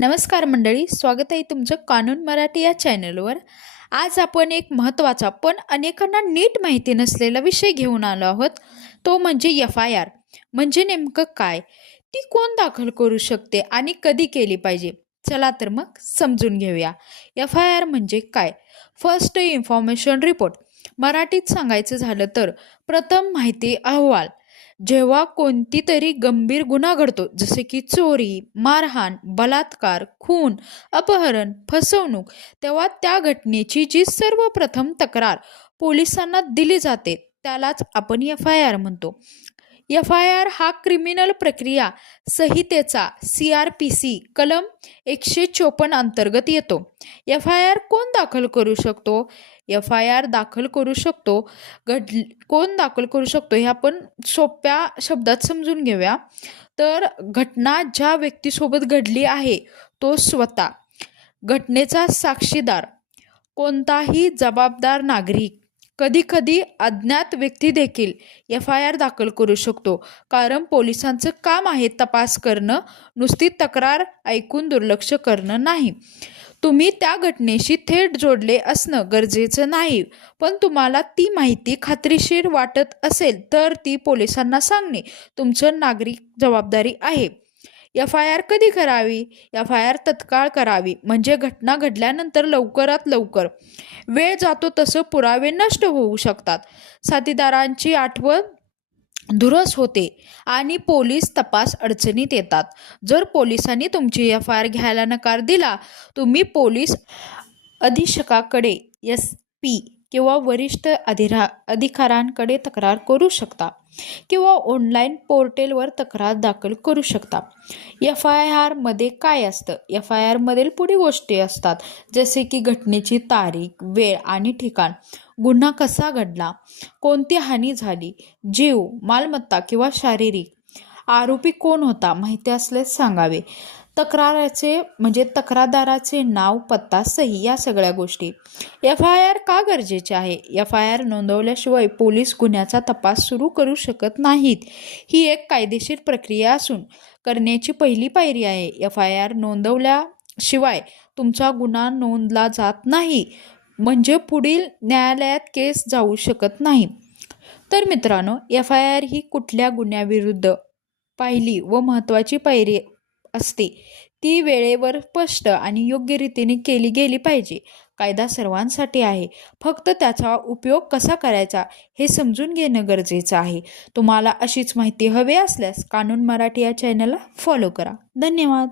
नमस्कार मंडळी, स्वागत आहे तुमचं कानून मराठी या चॅनलवर। आज आपण एक महत्त्वाचा पण अनेकांना नीट माहिती नसलेला विषय घेऊन आलो आहोत। तो म्हणजे FIR म्हणजे नेमकं काय, ती कोण दाखल करू शकते आणि कधी केली पाहिजे। चला तर मग समजून घेऊया। FIR म्हणजे काय? First information report. मराठीत सांगायचं झालं तर प्रथम माहिती अहवाल। जेव्हा कोणती तरी गंभीर गुन्हा घडतो, जसे की चोरी, मारहाण, बलात्कार, खून, अपहरण, फसवणूक, तेव्हा त्या घटनेची जी सर्वप्रथम तक्रार पोलिसांना दिली जाते त्यालाच आपण FIR म्हणतो। FIR हा क्रिमिनल प्रक्रिया संहितेचा CRPC कलम 154 अंतर्गत येतो। FIR कोण दाखल करू शकतो? FIR दाखल करू शकतो कोण दाखल करू शकतो हे आपण सोप्या शब्दात समजून घेऊया। तर घटना ज्या व्यक्तीसोबत घडली आहे तो स्वतः, घटनेचा साक्षीदार, कोणताही जबाबदार नागरिक, कधी-कधी अज्ञात व्यक्ती देखील FIR दाखल करू शकतो, कारण पोलिसांचं काम आहे तपास करणं, नुसती तक्रार ऐकून दुर्लक्ष करणं नाही। तुम्ही त्या घटनेशी थेट जोडले असणं गरजेचं नाही, पण तुम्हाला ती माहिती खात्रीशीर वाटत असेल तर ती पोलिसांना सांगणे तुमचं नागरिक जबाबदारी आहे। FIR कधी करावी? FIR तत्काळ करावी, म्हणजे घटना घडल्यानंतर लवकरात लवकर। वेळ जातो तसं पुरावे नष्ट होऊ शकतात, साथीदारांची आठवण दुरस होते आणि पोलीस तपास अडचणीत येतात। जर पोलिसांनी तुमची FIR घ्यायला नकार दिला, तुम्ही पोलीस अधीक्षकाकडे, SP किंवा वरिष्ठ अधिकाऱ्यांकडे तक्रार करू शकता किंवा ऑनलाईन पोर्टलवर तक्रार दाखल करू शकता। FIR मध्ये काय असतं? FIR मधील पुढील गोष्टी असतात, जसे की घटनेची तारीख, वेळ आणि ठिकाण, गुन्हा कसा घडला, कोणती हानी झाली, जीव, मालमत्ता किंवा शारीरिक, आरोपी कोण होता माहिती असल्यास सांगावे, तक्राराचे म्हणजे तक्रारदाराचे नाव, पत्ता, सही, या सगळ्या गोष्टी। FIR का गरजेचे आहे? FIR नोंदवल्याशिवाय पोलीस गुन्ह्याचा तपास सुरू करू शकत नाहीत। ही एक कायदेशीर प्रक्रिया असून करण्याची पहिली पायरी आहे। FIR नोंदवल्याशिवाय तुमचा गुन्हा नोंदला जात नाही, म्हणजे पुढील न्यायालयात केस जाऊ शकत नाही। तर मित्रांनो, FIR ही कुठल्या गुन्ह्याविरुद्ध पहिली व महत्त्वाची पायरी असते, ती वेळेवर स्पष्ट आणि योग्य रीतीने केली गेली पाहिजे। कायदा सर्वांसाठी आहे, फक्त त्याचा उपयोग कसा करायचा हे समजून घेणं गरजेचं आहे। तुम्हाला अशीच माहिती हवी असल्यास कानून मराठी या चॅनलला फॉलो करा। धन्यवाद।